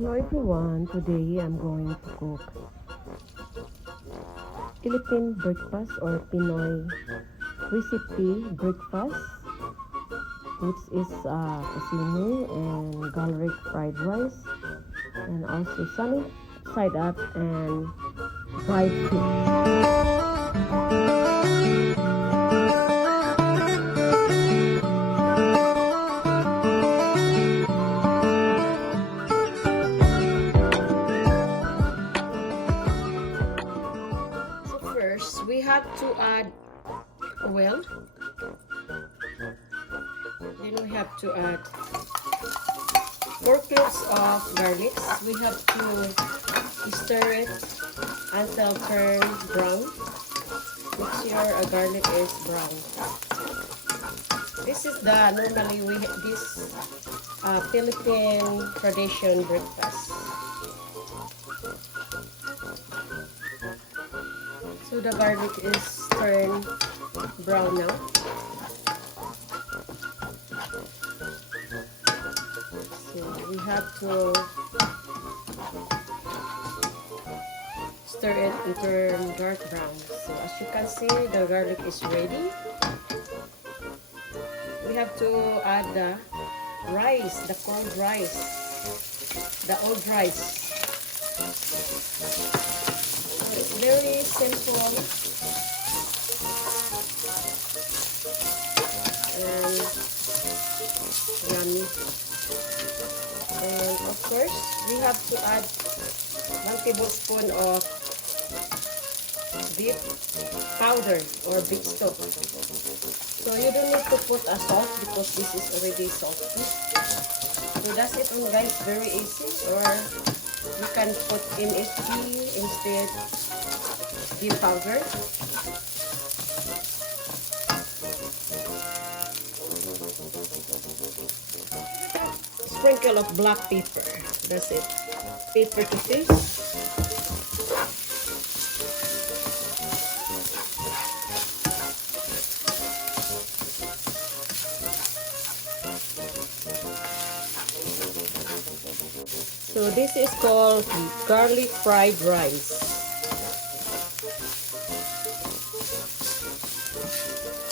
Hello everyone, today I'm going to cook Philippine breakfast or Pinoy recipe breakfast, which is casino and garlic fried rice, and also sunny side up and fried fish. So first, we have to add oil. Then we have to add 4 cloves of garlic. We have to stir it until turn brown. Make sure a garlic is brown. This is the normally this Philippine tradition breakfast. So the garlic is turned brown now. So we have to stir it and turn dark brown. So as you can see, the garlic is ready. We have to add the rice, the cold rice, the old rice. So it's very simple and yummy. And of course, we have to add 1 tablespoon of beef powder or beef stock. So you don't need to put a salt because this is already salty. So that's it on guys, very easy. Or you can put MSG instead beef powder. Sprinkle of black pepper. That's it. Pepper to taste. So this is called garlic fried rice.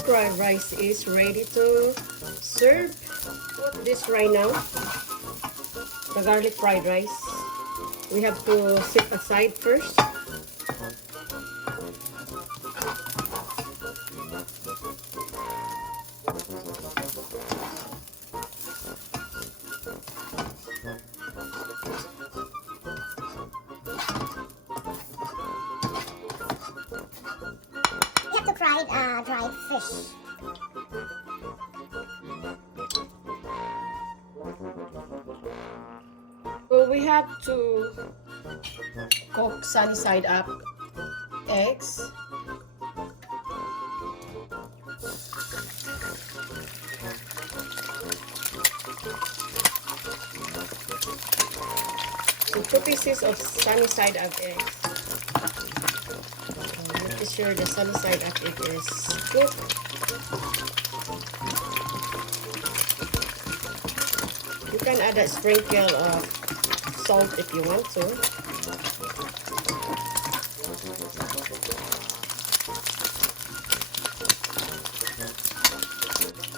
Fried rice is ready to serve. Put this right now. The garlic fried rice. We have to set aside first. Dried fish. So we have to cook sunny side up eggs. So 2 pieces of sunny side up eggs. Make sure the sunny side up egg is cooked. You can add a sprinkle of salt if you want to.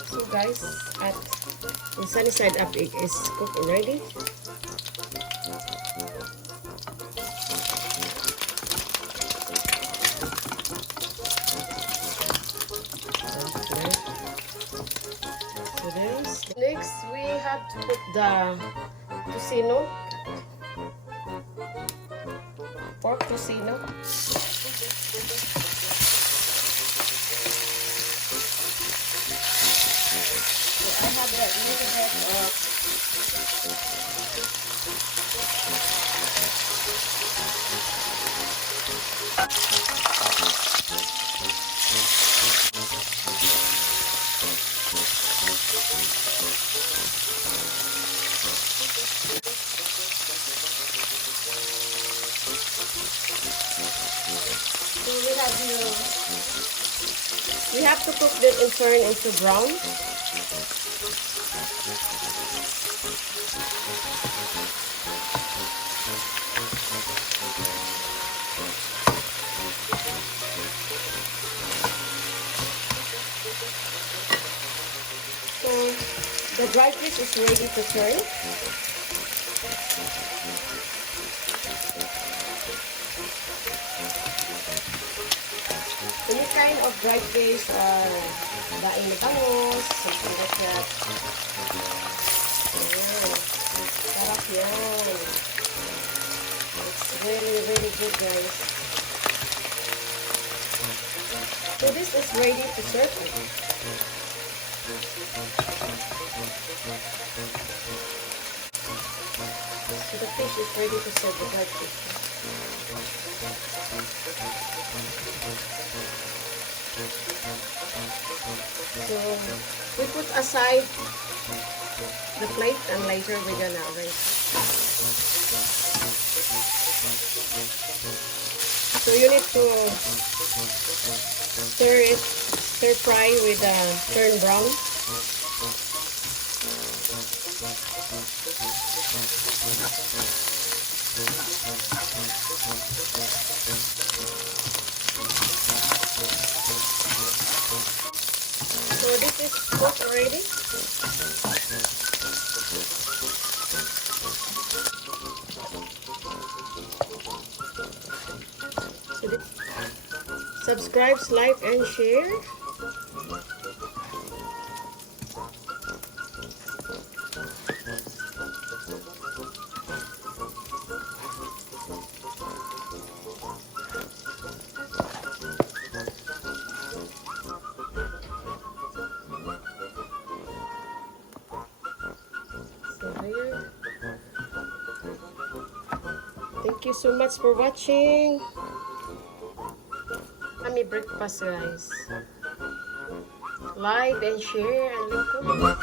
So guys, at the sunny side up egg is cooked already. Next, we have to put the tocino, pork tocino. So I have a little bit of we have to cook this and turn into brown. dry fish is ready to turn. Any kind of dry fish, daing na bangus, something like that. Ayan. Sarap yan. It's really, really good, guys. So this is ready to serve. So the fish is ready to serve, the dry fish. So we put aside the plate and later we're gonna rinse. So you need to stir fry with turn brown. So this is cooked already. So subscribe, like, and share. Thank you so much for watching. Yummy breakfast, guys. Like and share and leave comment.